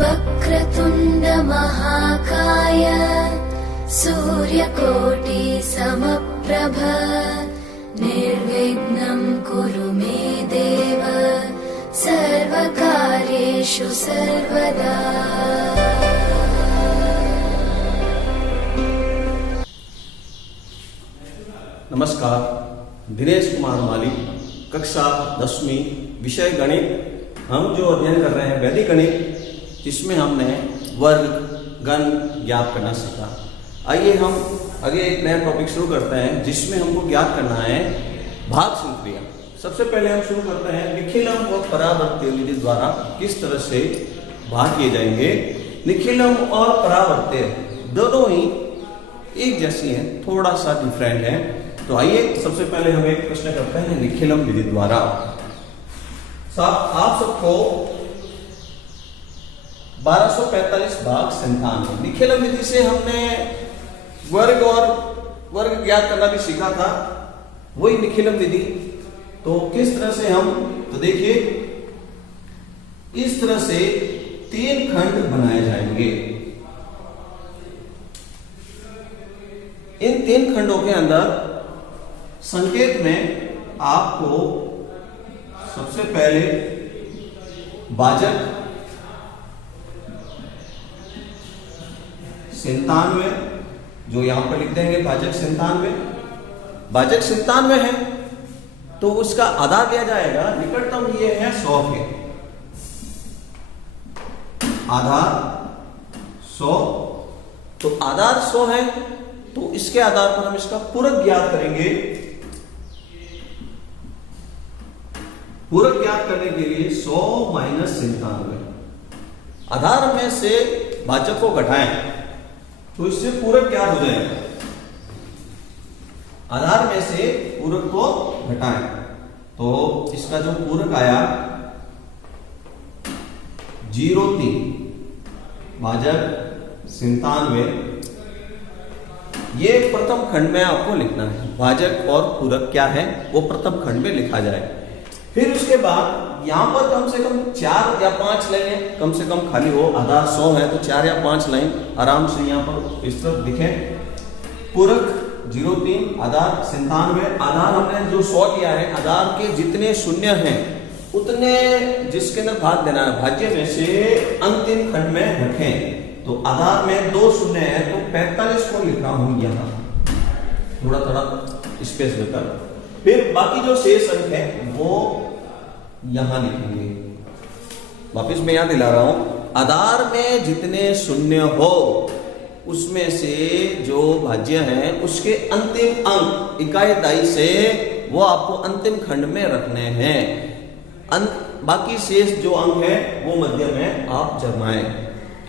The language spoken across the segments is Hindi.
वक्रतुण्ड महाकाय सूर्यकोटि समप्रभ निर्विघ्नं कुरु मे देव सर्वकार्येषु सर्वदा। नमस्कार, दिनेश कुमार माली, कक्षा 10वीं, विषय गणित। हम जो अध्ययन कर रहे हैं वैदिक गणित, जिसमें हमने वर्ग गण ज्ञात करना सीखा। आइए हम आगे एक नया टॉपिक शुरू करते हैं, जिसमें हमको ज्ञात करना है भाग संक्रिया। सबसे पहले हम शुरू करते हैं निखिलम और परावर्त्य विधि द्वारा किस तरह से भाग किए जाएंगे। निखिलम और परावर्त्य दोनों ही एक जैसी हैं, थोड़ा सा डिफरेंट है। तो आइए सबसे पहले हम एक प्रश्न करते हैं निखिलम विधि द्वारा। आप सबको 1245 भाग 97। निखिलम विधि से हमने वर्ग और वर्ग ज्ञात करना भी सीखा था, वही निखिलम विधि। तो किस तरह से हम, तो देखिए इस तरह से 3 खंड बनाए जाएंगे। इन 3 खंडों के अंदर संकेत में आपको सबसे पहले भाजक 97, जो यहां पर लिख देंगे भाजक 97। भाजक 97 है तो उसका आधार दिया जाएगा, निकटतम ये है 100 के आधार 100। तो आधार 100 है तो इसके आधार पर हम इसका पूरक ज्ञात करेंगे। पूरक ज्ञात करने के लिए 100 - 97 आधार में से भाजक को घटाएं तो इससे पूरक ज्ञात हो जाएगा। आधार में से पूरक को घटाएं तो इसका जो पूरक आया 03 भाजक 97। ये प्रथम खंड में आपको लिखना है। भाजक और पूरक क्या है वो प्रथम खंड में लिखा जाए। फिर उसके बाद यहां पर कम से कम 4 या 5 लाइनें कम से कम खाली हो। आधार 100 है तो 4 या 5 लाइन आराम से यहां पर इस तरफ लिखें। पूरक 03 आधार 97। आधार हमने जो 100 किया है, आधार के जितने शून्य हैं उतने जिसके अंदर भाग देना है, भाज्य में से अंतिम खंड में रखें। तो आधार में 2 शून्य है तो 45 को लिख रहा हूं यहां, थोड़ा थोड़ा स्पेस देकर। फिर बाकी जो शेष अंक है वो यहां लिखेंगे। वापिस मैं यहां दिला रहा हूं, आधार में जितने शून्य हो उसमें से जो भाज्य हैं उसके अंतिम अंक इकाई दाई से वो आपको अंतिम खंड में रखने हैं। बाकी शेष जो अंक है वो मध्य में आप जमाएं।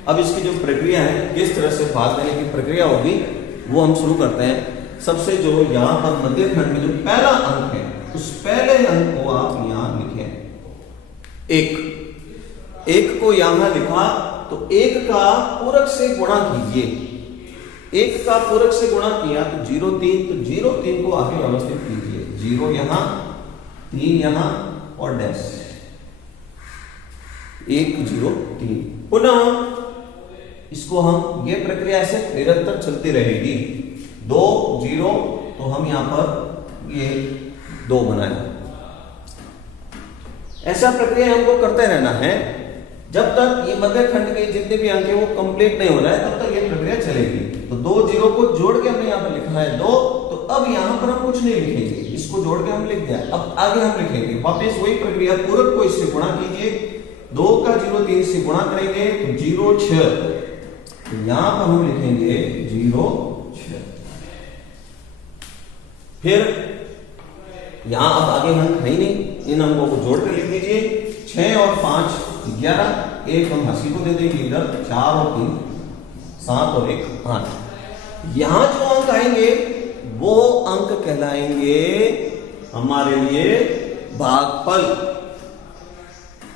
अब इसकी जो प्रक्रिया है, किस तरह से भाग देने की प्रक्रिया होगी वो हम शुरू करते हैं। सबसे जो यहां पर मध्य खंड में जो पहला अंक है उस पहले अंक को आप यहां लिखें। 1 को यहां लिखा तो 1 का पूरक से गुणा कीजिए। 1 का पूरक से गुणा किया तो 03, तो 03 को आगे व्यवस्थित कीजिए। 0 यहां, 3 यहां और डैश 1 0 3। पुनः इसको हम, ये प्रक्रिया ऐसे निरंतर चलती रहेगी। 2 0 तो हम यहां पर ये 2 बनाए। ऐसा प्रक्रिया हमको करते रहना है जब तक ये मध्य खंड के जितने भी अंक है वो कंप्लीट नहीं हो रहा है, तब तक ये प्रक्रिया चलेगी। तो 2 0 को जोड़ के हमने यहां पर लिखा है 2, तो अब यहां पर हम कुछ नहीं लिखेंगे, इसको जोड़ के हम लिख दिया। अब आगे हम लिखेंगे वापस वही प्रक्रिया, पूरक को इससे गुणा कीजिए। 2 का 0 3 से गुणा करेंगे तो 0 6, तो यहां पर हम लिखेंगे 0 6। फिर यहां अब आगे अंक है ही नहीं, इन अंकों को जोड़कर लिख दीजिए। 6 और 5 11, 1 हम हंसी को दे देंगे इधर, 4 और 3 7 और 1 8। यहां जो अंक आएंगे वो अंक कहलाएंगे हमारे लिए भागफल।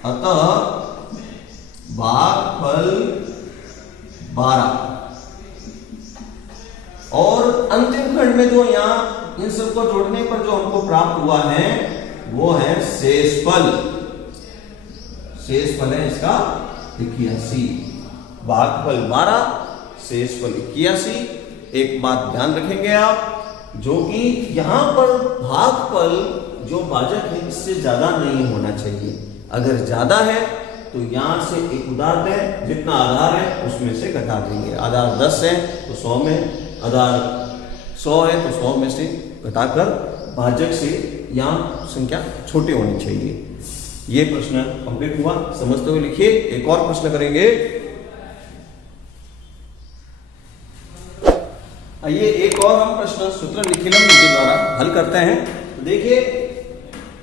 अतः भागफल 12। और अंतिम खंड में जो यहां इन सबको जोड़ने पर जो हमको प्राप्त हुआ है वो है शेषफल। शेषफल है इसका 81, भागफल 12, शेषफल 81। एक बात ध्यान रखेंगे आप, जो कि यहां पर भागफल जो भाजक है इससे ज्यादा नहीं होना चाहिए। अगर ज्यादा है तो यहां से एक उधार दें, जितना आधार है उसमें से घटा देंगे। आधार 10 है तो 100 में, आधार 100 है तो 100 में से घटाकर भाजक से यहाँ संख्या छोटी होनी चाहिए। ये प्रश्न कंप्लीट हुआ, समझते हुए लिखिए। एक और प्रश्न करेंगे। आइए एक और हम प्रश्न सूत्र निखिलम के द्वारा हल करते हैं। देखिए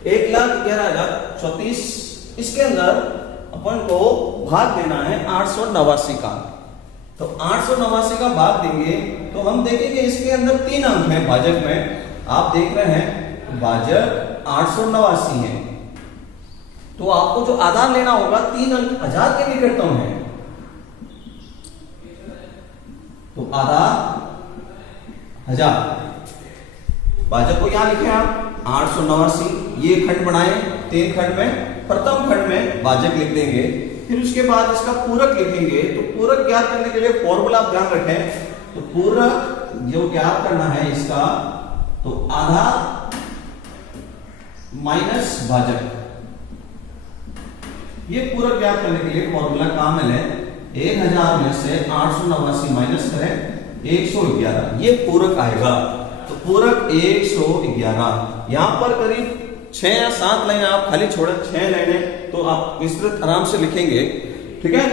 1,11,034, इसके अंदर अपन को भाग देना है 889 का। तो 889 का भाग देंगे तो हम देखेंगे इसके अंदर 3 अंक हैं भाजक में। आप देख रहे हैं भाजक 889 है, तो आपको जो आधार लेना होगा 3 अंक 1000 के निकटतम है। तो आधार 1000, भाजक को यहां लिखे आप 889। ये खंड बनाए 3 खंड में, प्रथम खंड में भाजक लिख देंगे, फिर उसके बाद इसका पूरक लिखेंगे। तो पूरक ज्ञात करने के लिए फॉर्मूला आप ध्यान रखें। तो पूरक जो ज्ञात करना है इसका, तो आधार माइनस भाजक, ये पूरक ज्ञात करने के लिए फॉर्मूला कामिल है। 1000 में से 889 माइनस करें 111, ये पूरक आएगा। तो पूरक 111। यहां पर करीब 6 या 7 लाइन आप खाली छोड़े, 6 लाइनें तो आप विस्तृत आराम से लिखेंगे, ठीक है।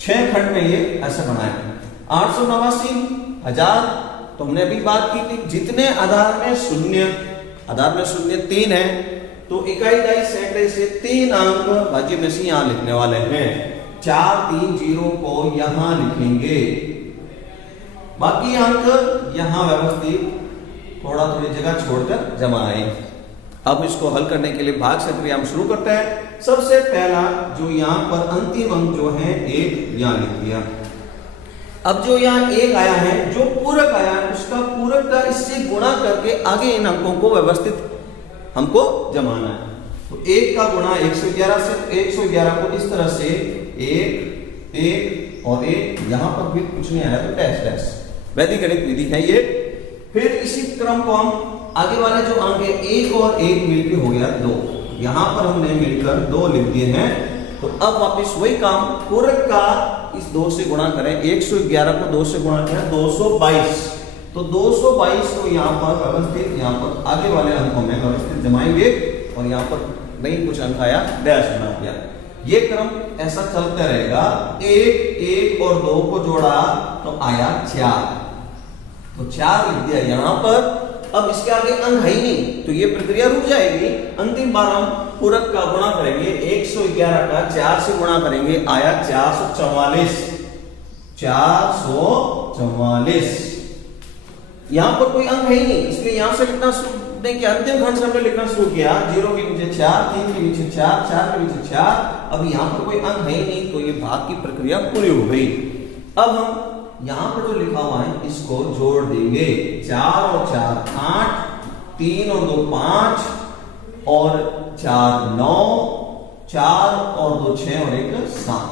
6 खंड में ये ऐसे बनाए। 889 1000, तो हमने अभी बात की थी जितने आधार में शून्य 3 है, तो इकाई दाई सैकड़े से 3 अंक भाज्य में से यहां लिखने वाले हैं। 430 को यहां लिखेंगे, बाकी अंक यहां व्यवस्थित थोड़ी जगह छोड़कर जमाएं। अब इसको हल करने के लिए भाग से क्रिया हम शुरू करते हैं। सबसे पहला जो यहाँ पर अंतिम अंक जो है 1 यहाँ लिख दिया। अब जो यहाँ 1 आया है, जो पूरक आया है, उसका पूरक का इससे गुणा करके आगे इन अंकों को व्यवस्थित हमको जमाना है। तो 1 का गुणा 111 से, 111 को इस तरह से 1 और 1, यहां पर भी कुछ नहीं आया तो डैश डैश, वैदिक गणित विधि है ये। फिर इसी क्रम को हम आगे वाले जो अंक है 1 और 1 मिलकर हो गया 2, यहां पर हमने मिलकर 2 लिख दिए हैं। तो अब वापस वही काम, पूरक का इस 2 से गुणा करें। 111 को 2 से गुणा करें 222, तो 222 को यहाँ पर व्यवस्थित, यहाँ पर आगे वाले अंकों में व्यवस्थित जमाएंगे और यहाँ पर नहीं कुछ अंक आया डैश बना दिया। ये क्रम ऐसा चलता रहेगा। 1 और 2 को जोड़ा तो आया 4, तो 4 लिख दिया यहाँ पर। अब इसके आगे अंक है ही नहीं, तो ये प्रक्रिया रुक जाएगी। अंतिम बार हम पूरक का गुणा करेंगे। 111 का 4 से गुणा करेंगे, आया 444, 444। यहां पर कोई अंक है ही नहीं, इसलिए यहां से लिखना शुरू नहीं किया। अंतिम खंड से हमने लिखना शुरू किया। 0 के नीचे 4, 3 के नीचे 4, 4 के नीचे 4। अब यहां पर कोई अंक है ही नहीं, तो ये भाग की प्रक्रिया पूरी हो गई। अब हम यहां पर जो लिखा हुआ है इसको जोड़ देंगे। 4 और 4 8, 3 और 2 5, और 4 9, 4 और 2 6 और 1 7।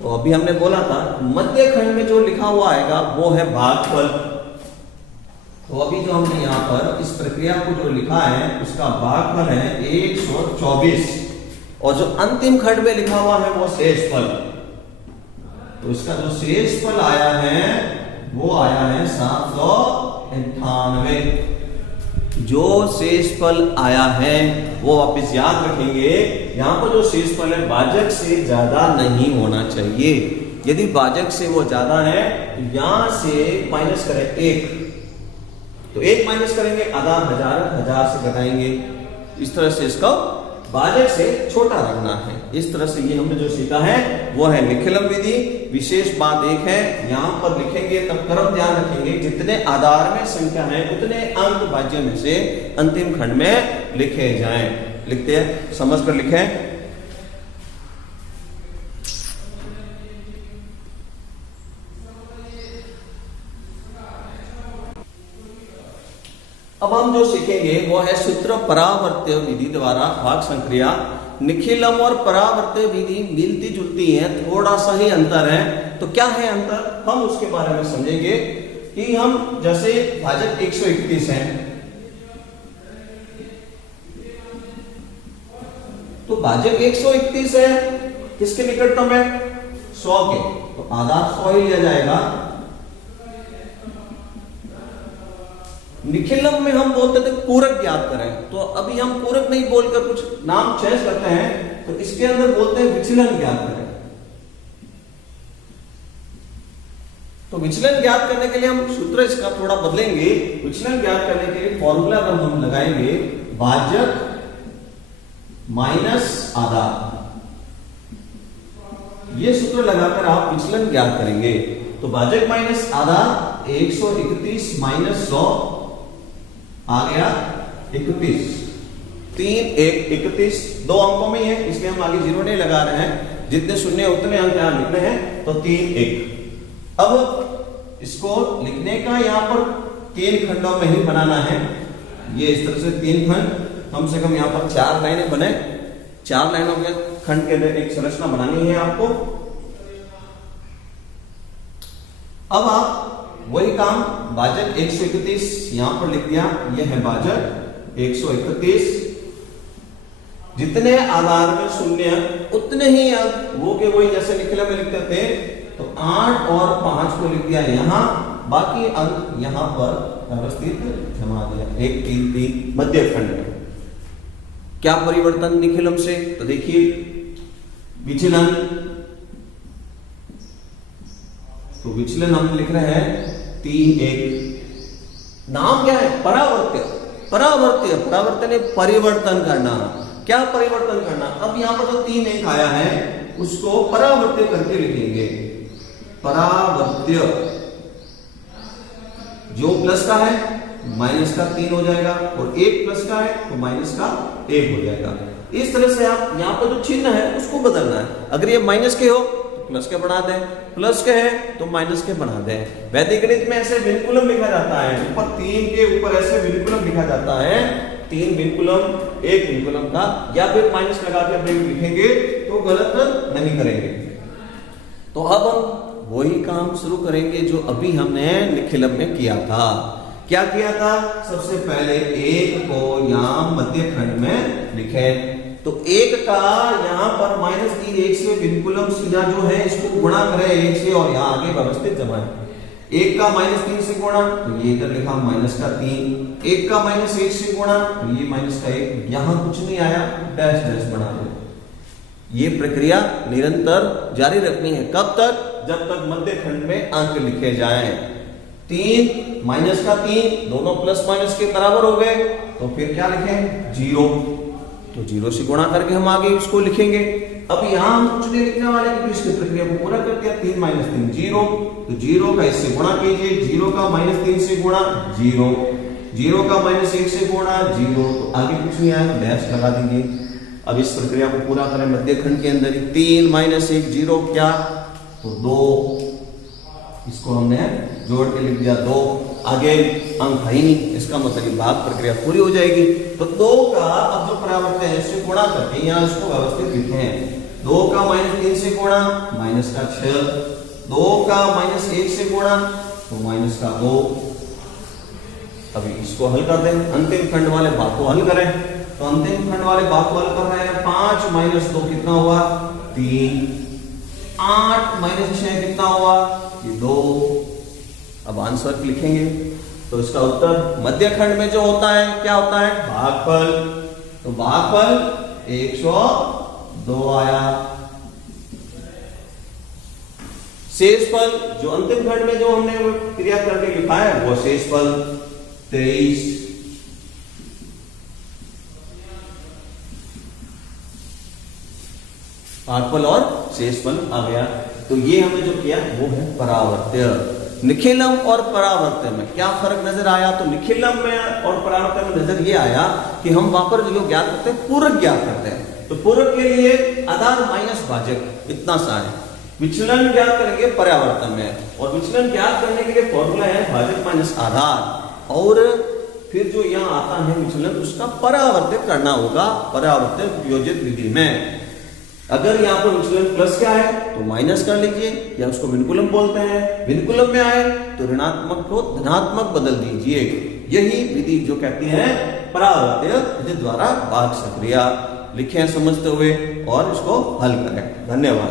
तो अभी हमने बोला था मध्य खंड में जो लिखा हुआ आएगा वो है भागफल। तो अभी जो हमने यहाँ पर इस प्रक्रिया को जो लिखा है उसका भागफल है 124, और जो अंतिम खंड में लिखा हुआ है वो शेषफल। तो इसका जो शेषफल आया है वो आया है 798। जो शेषफल आया है वो वापस याद रखेंगे, यहां पर जो शेषफल है भाजक से ज्यादा नहीं होना चाहिए। यदि भाजक से वो ज्यादा है तो यहां से माइनस करें 1, तो 1 माइनस करेंगे, आधार 1000 से घटाएंगे। इस तरह से इसका भाजक से छोटा रखना है। इस तरह से ये हमने जो सीखा है वो है निखिलम विधि। विशेष बात एक है, यहां पर लिखेंगे तब क्रम ध्यान रखेंगे, जितने आधार में संख्या है उतने अंक भाज्य में से अंतिम खंड में लिखे जाएं। लिखते हैं, समझ कर लिखें। हम जो सीखेंगे वो है सूत्र परावर्त्य विधि द्वारा भाग संक्रिया। निखिलम और परावर्त्य विधि मिलती जुलती है, थोड़ा सा ही अंतर है। तो क्या है अंतर, हम उसके बारे में समझेंगे कि हम जैसे भाजक 131 है, तो भाजक 131 है, किसके निकटतम है, 100 के, तो आधार 100 ही लिया जाएगा। निखिलम में हम बोलते थे पूरक ज्ञात करें, तो अभी हम पूरक नहीं बोलकर कुछ नाम चेंज करते हैं, तो इसके अंदर बोलते हैं विचलन ज्ञात करें। तो विचलन ज्ञात करने के लिए हम सूत्र इसका थोड़ा बदलेंगे। विचलन ज्ञात करने के लिए फॉर्मूला हम लगाएंगे भाजक माइनस आधार, ये सूत्र लगाकर आप विचलन ज्ञात करेंगे। तो भाजक माइनस आधार 131 माइनस 100 आ गया 31, 3 1 31, दो अंकों में है, इसलिए हम आगे जीरो नहीं लगा रहे हैं, जितने शून्य उतने अंक यहां लिखने हैं, तो 3 1। अब इसको लिखने का यहां पर 3 खंडों में ही बनाना है, ये इस तरह से 3 खंड, कम से कम यहां पर 4 लाइनें बने, 4 लाइनों के खंड के अंदर एक संरचना बनानी है आपको। अब आप वही काम भाजक 131 यहां पर लिख दिया, यह है भाजक 131, जितने आधार में शून्य उतने ही अंक वो के वही जैसे निखिलम में लिखते थे, तो 8 और 5 को लिख दिया यहां, बाकी अंक यहां पर व्यवस्थित जमा दिया 1 3 3 मध्य खंड में। क्या परिवर्तन निखिलम से, तो देखिए विचलन, तो विचलन हम लिख रहे हैं 3 1, नाम क्या है, परावर्त्य। परावर्त्य परावर्त्य ने परिवर्तन करना, क्या परिवर्तन करना, अब यहां पर जो 3 1 आया है उसको परावर्त्य करके लिखेंगे। परावर्त्य, जो प्लस का है माइनस का 3 हो जाएगा, और 1 प्लस का है तो माइनस का 1 हो जाएगा। इस तरह से आप यहाँ पर जो चिन्ह है उसको बदलना है। अगर ये माइनस के हो तो प्लस के बना दें, प्लस के है तो माइनस के बना दें। वैदिक गणित में ऐसे विनकुलम लिखा जाता है, ऊपर 3 के ऊपर ऐसे विनकुलम लिखा जाता है, 3 विनकुलम 1 विनकुलम का, या फिर माइनस लगा के लिखेंगे तो गलत नहीं करेंगे। तो अब हम वही काम शुरू करेंगे जो अभी हमने निखिलम में किया था। क्या किया था, सबसे पहले 1 को यहां मध्य खंड में लिखे, तो 1 का यहां पर -3 1 से विनकुलम सीधा जो है इसको गुणा करें 1 से, और यहां आगे व्यवस्थित जमाएं। 1 का -3 से गुणा, तो ये इधर लिखा -3, 1 का -1 से गुणा, तो ये -1, यहां कुछ नहीं आया, डैश डैश बना दो। ये प्रक्रिया निरंतर जारी रखनी है, कब तक, जब तक मध्य खंड में अंक लिखे जाएं। 3 माइनस का 3 दोनों प्लस माइनस के बराबर हो गए, तो फिर क्या लिखें, 0, तो 0 से गुणा करके हम आगे इसको लिखेंगे। अब यहां हम कुछ नहीं लिखने वाले, क्योंकि इसकी प्रक्रिया को पूरा कर दिया। 3 - 3 0, तो 0 का इससे गुणा कीजिए, 0 का -3 से गुणा 0, 0 का -1 से गुणा 0, तो आगे कुछ नहीं आया, डैश लगा दीजिए। अब इस प्रक्रिया को पूरा करें मध्य खंड के अंदर ही, 3 - 1 0 क्या, तो 2, इसको हमने जोड़ के लिख दिया 2, आगे अंक है ही नहीं, इसका मतलब भाग प्रक्रिया पूरी हो जाएगी। तो 2 का अब जो परावर्त्य है इससे गुणा करके यहाँ इसको व्यवस्थित लिखे हैं। 2 का -3 से गुणा माइनस का 6, 2 का -1 से गुणा तो माइनस का 2। अभी इसको हल कर दें, अंतिम खंड वाले भाग को हल करें, तो अंतिम खंड वाले भाग को हल कर रहे हैं। 5 - 2 कितना हुआ, 3, 8 - 6 कितना हुआ, ये 2। अब आंसर लिखेंगे, तो इसका उत्तर मध्य खंड में जो होता है क्या होता है, भागफल। तो भागफल 102 आया। शेषफल जो अंतिम खंड में जो हमने क्रिया करके लिखा है वो शेषफल 23। भागफल और शेषफल आ गया। तो ये हमने जो किया वो है परावर्त्य। निखिलम और परावर्त्य में क्या फर्क नजर आया, तो निखिलम में और परावर्त्य में नजर ये आया कि हम वहां पर जो ज्ञात करते हैं पूरक ज्ञात करते हैं। तो पूरक के लिए आधार माइनस भाजक इतना सा है, विचलन ज्ञात करेंगे परावर्तन में, और विचलन ज्ञात करने के लिए फॉर्मूला है भाजक माइनस आधार। और फिर जो यहाँ आता है विचलन उसका परावर्तित करना होगा परावर्तित वियोजित विधि में। अगर यहाँ पर विचलन प्लस क्या है तो माइनस कर लीजिए या उसको विनकुलम बोलते हैं, विनकुलम में आए तो ऋणात्मक को धनात्मक बदल दीजिए। यही विधि जो कहती है परावर्तित विधि द्वारा भाग सक्रिया। लिखें समझते हुए और इसको हल करें। धन्यवाद।